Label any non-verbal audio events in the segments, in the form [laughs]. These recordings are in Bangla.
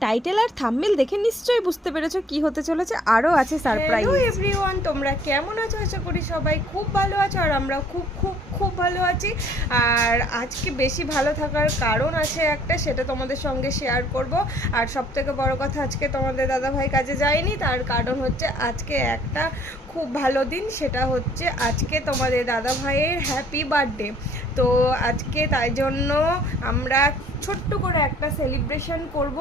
টাইটেল আর থাম্বনেল দেখে নিশ্চয়ই বুঝতে পেরেছ কি হতে চলেছে। আরও আছে সারপ্রাইজ হ্যালো এভরিওয়ান তোমরা কেমন আছো? আশা করি সবাই খুব ভালো আছো আর আমরা খুব খুব খুব ভালো আছি। আর আজকে বেশি ভালো থাকার কারণ আছে একটা, সেটা তোমাদের সঙ্গে শেয়ার করব। আর সব থেকে বড় কথা, আজকে তোমাদের দাদাভাই কাজে যায়নি, তার কারণ হচ্ছে আজকে একটা খুব ভালো দিন, সেটা হচ্ছে আজকে তোমাদের দাদাভাইয়ের হ্যাপি বার্থডে তো আজকে তাই জন্য আমরা ছোট্ট করে একটা সেলিব্রেশন করব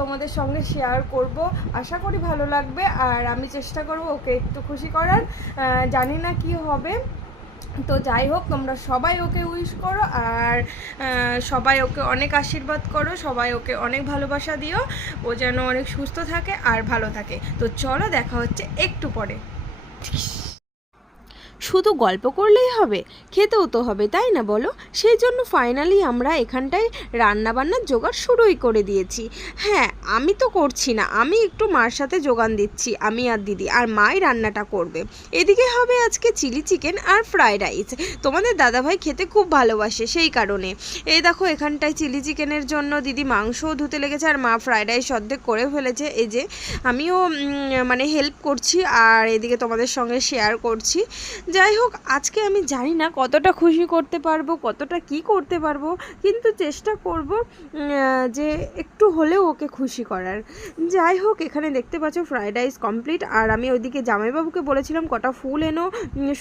তোমাদের সঙ্গে শেয়ার করব। আশা করি ভালো লাগবে, আর আমি চেষ্টা করব ওকে একটু খুশি করার। জানি না কি হবে। তো যাই হোক, তোমরা সবাই ওকে উইশ করো আর সবাই ওকে অনেক আশীর্বাদ করো, সবাই ওকে অনেক ভালোবাসা দিও। ও যেন অনেক সুস্থ থাকে আর ভালো থাকে। তো চলো দেখা হচ্ছে একটু পরে। শুধু গল্প করলেই হবে, খেতেও তো হবে, তাই না বলো? সেই জন্য ফাইনালি আমরা এখানটায় রান্নাবান্নার জোগাড় শুরুই করে দিয়েছি। হ্যাঁ আমি তো করছি না, আমি একটু মার সাথে যোগান দিচ্ছি, আমি আর দিদি, আর মাই রান্নাটা করবে। এদিকে হবে আজকে চিলি চিকেন আর ফ্রায়েড রাইস। তোমাদের দাদাভাই খেতে খুব ভালোবাসে সেই কারণে। এই দেখো এখানটায় চিলি চিকেনের জন্য দিদি মাংসও ধুতে লেগেছে আর মা ফ্রায়েড রাইস অর্ধেক করে ফেলেছে। এই যে আমিও মানে হেল্প করছি আর এদিকে তোমাদের সঙ্গে শেয়ার করছি। যাই হোক, আজকে আমি জানি না কতটা খুশি করতে পারব, কতটা কি করতে পারব, কিন্তু চেষ্টা করব যে একটু হলেও ওকে খুশি করার। যাই হোক, এখানে দেখতে পাচ্ছ ফ্রাইড রাইস কমপ্লিট আর আমি ওইদিকে জামাইবাবুকে বলেছিলাম, কটা ফুল এনো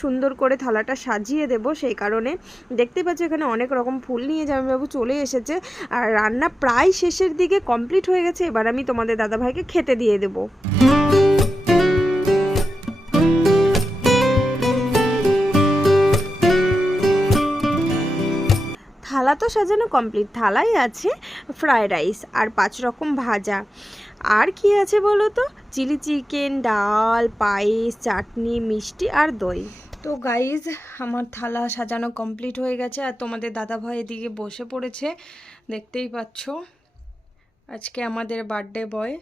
সুন্দর করে থালাটা সাজিয়ে দেব। সেই কারণে দেখতে পাচ্ছ এখানে অনেক রকম ফুল নিয়ে জামাইবাবু চলে এসেছে, আর রান্না প্রায় শেষের দিকে কমপ্লিট হয়ে গেছে। এবার আমি তোমাদের দাদাভাইকে খেতে দিয়ে দেবো। থালা তো সাজানো কমপ্লিট থালাই আছে ফ্রায়েড রাইস আর পাঁচ রকম ভাজা। আর কি আছে বলো তো? চিলি চিকেন ডাল, পায়েস, চাটনি, মিষ্টি আর দই। তো গাইজ আমার থালা সাজানো কমপ্লিট হয়ে গেছে আর তোমাদের দাদাভাই এদিকে বসে পড়েছে, দেখতেই পাচ্ছ। আজকে আমাদের বার্থডে বয়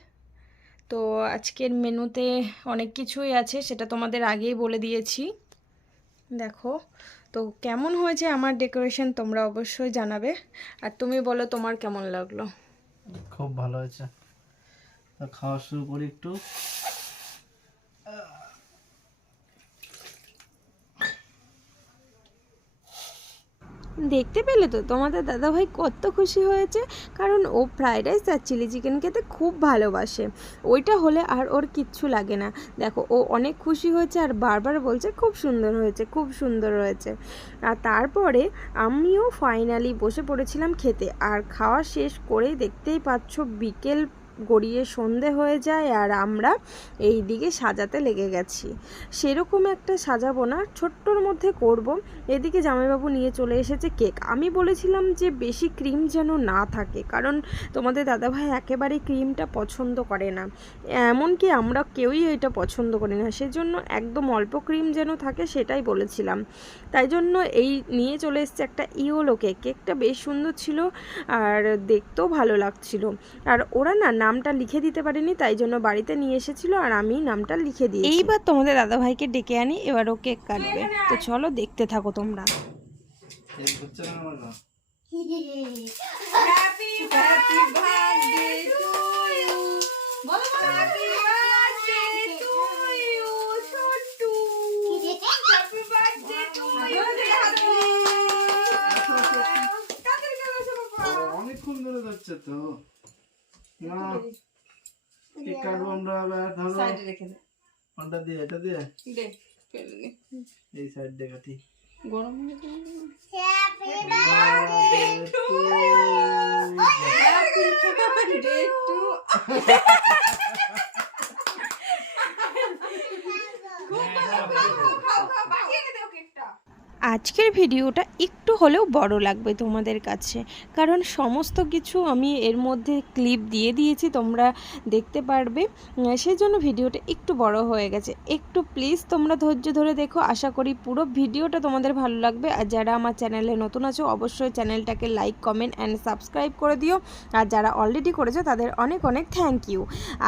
তো আজকের মেনুতে অনেক কিছুই আছে, সেটা তোমাদের আগেই বলে দিয়েছি। দেখো তো কেমন হয়েছে আমার ডেকোরেশন তোমরা অবশ্যই জানাবে। আর তুমি বলো তোমার কেমন লাগল? খুব ভালো হয়েছে। খাওয়া শুরু করি একটু। দেখতে পেলে তো? তোমাদের দাদাভাই কত খুশি হয়েছে। কারণ ও ফ্রায়েড রাইস আর চিলি চিকেন খেতে খুব ভালোবাসে। ওইটা হলে আর ওর কিচ্ছু লাগে না। দেখো, ও অনেক খুশি হয়েছে আর বারবার বলছে, খুব সুন্দর হয়েছে, খুব সুন্দর হয়েছে। আর তারপরে আমিও ফাইনালি বসে পড়েছিলাম খেতে। আর খাওয়া শেষ করেই দেখতেই পাচ্ছ বিকেল গড়িয়ে সন্ধে হয়ে যায় আর আমরা এই দিকে সাজাতে লেগে গেছি। সেরকম একটা সাজাবো না, ছোট্টর মধ্যে করব। এদিকে জামাইবাবু নিয়ে চলে এসেছে কেক। আমি বলেছিলাম যে বেশি ক্রিম যেন না থাকে, কারণ তোমাদের দাদাভাই একেবারে ক্রিমটা পছন্দ করে না। এমনকি আমরা কেউই এটা পছন্দ করি না, সেজন্য একদম অল্প ক্রিম যেন থাকে সেটাই বলেছিলাম। তাই জন্য এই নিয়ে চলে এসেছে একটা ইওলো কেক। কেকটা বেশ সুন্দর ছিল আর দেখতেও ভালো লাগছিল। আর ওরা না নামটা লিখে দিতে পারিনি তাই জন্য বাড়িতে নিয়ে এসেছিল আর আমি নামটা লিখে দিই এইবার তোমাদের দাদাভাইকে ডেকে আনি এবার ও কেক কাটবে। তো চলো দেখতে থাকো তোমরা। অনেকক্ষণ ধরে যাচ্ছে তো। না কি কাটবো আমরা আবার ধরো কোনটা দিয়ে এটা দিয়ে? এই সাইড দিয়ে কাটি। [laughs] আজকের ভিডিওটা একটু হলেও বড় লাগবে তোমাদের কাছে। কারণ সমস্ত কিছু আমি এর মধ্যে ক্লিপ দিয়ে দিয়েছি, তোমরা দেখতে পারবে। সেই জন্য ভিডিওটা একটু বড় হয়ে গেছে। একটু প্লিজ তোমরা ধৈর্য ধরে দেখো। আশা করি পুরো ভিডিওটা তোমাদের ভালো লাগবে। আর যারা আমার চ্যানেলে নতুন আছো, অবশ্যই চ্যানেলটাকে লাইক কমেন্ট অ্যান্ড সাবস্ক্রাইব করে দিও। আর যারা অলরেডি করেছ, তাদের অনেক অনেক থ্যাংক ইউ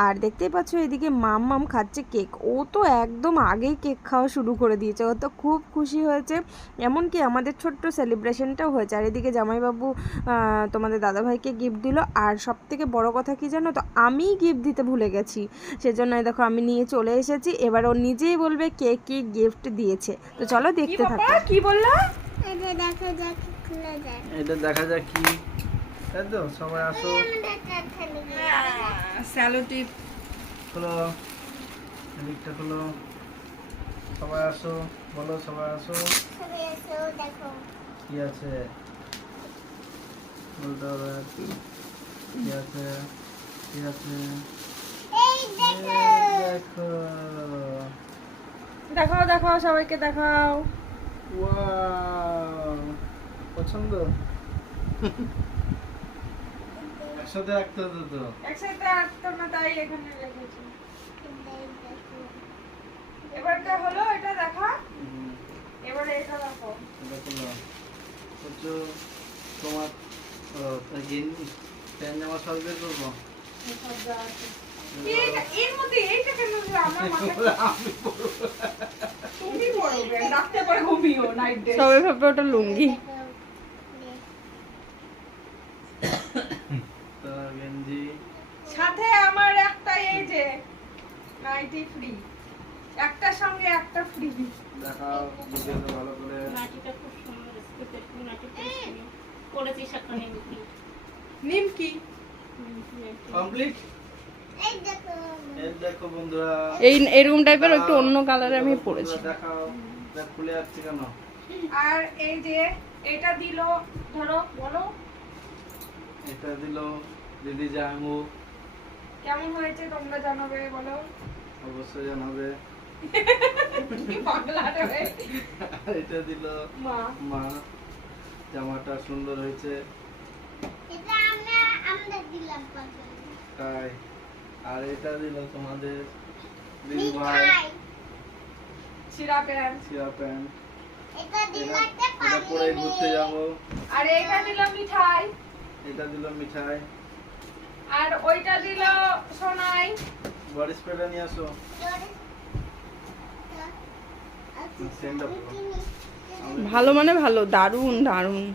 আর দেখতেই পাচ্ছ, এদিকে মাম মাম খাচ্ছে কেক ও তো একদম আগেই কেক খাওয়া শুরু করে দিয়েছে। ও তো খুব খুশি হয়েছে। এমনকি আমাদের ছোট্ট সেলিব্রেশন সেলিব্রেশনটাও হয়েছে। আর এদিকে জামাইবাবু তোমাদের দাদাভাইকে গিফট দিল। আর সব থেকে বড় কথা কি জানো তো আমিই গিফট দিতে ভুলে গেছি। সেজন্য এই দেখো আমি নিয়ে চলে এসেছি। এবার ও নিজেই বলবে কে কি গিফট দিয়েছে। তো চলো দেখতে থাকো। কি বলল? এটা দেখা যাক খুলে যায়। এটা দেখা যাক কি। তো সবাই আসো। স্যালো টিপ এদিকটা খোলো। সবাই আসো বলো সবাই আসো। সবাই এসো দেখো। কি আছে? বলতে হবে কি। আছে? কি আছে? দেখো। দেখাও দেখাও সবাইকে দেখাও। পছন্দ? একসাথে রাখতে হতো তো। একসাথে আসতো না তাই এখানে রেখেছি। এই এবারটা হলো এটা দেখা। এবারে এটা দেখো। এটা তোমার তা জামা সব বের করব। এর মধ্যে এইটা কেন আমার [laughs] মাথায় আমি পরবো। তুমি পড়বে রাখতে পারে ঘুমিও নাইট ডে সবাই ভাববে ওটা লুঙ্গি। সাথে আমার একটা এই যে নাইটি ফ্রি একটার সঙ্গে একটা ফ্রি দেখাও ভালো করে। করেছি নিমকি কমপ্লিট? এই দেখো। এই দেখো বন্ধুরা। এই এরকম টাইপের একটু অন্য কালারে আমি কেন? আর এই যে এটা দিল ধরো বলো। এটা দিল দিদি জামু। কেমন হয়েছে তোমরা জানাবে বলো। অবশ্যই জানাবে। এটা দিল মা। মা। জামাটা সুন্দর হয়েছে। এটা আমরা আমরা দিলাম তাই। আর এটা দিল তোমাদের দিদি ভাই চিরা প্যান্ট। সিয়া প্যান্ট। এটা এটা পরে ঘুরতে যাব। আর এইটা দিল মিঠাই। এটা দিল মিঠাই। আর ওইটা দিল সোনাই। বডি স্প্রেটা নিয়ে আসো। ভালো মানে ভালো, দারুণ দারুণ।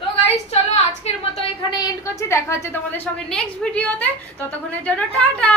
তো গাইস চলো আজকের মতো এখানে এন্ড করছি। দেখা হচ্ছে তোমাদের সঙ্গে নেক্সট ভিডিওতে ততক্ষণের জন্য টাটা!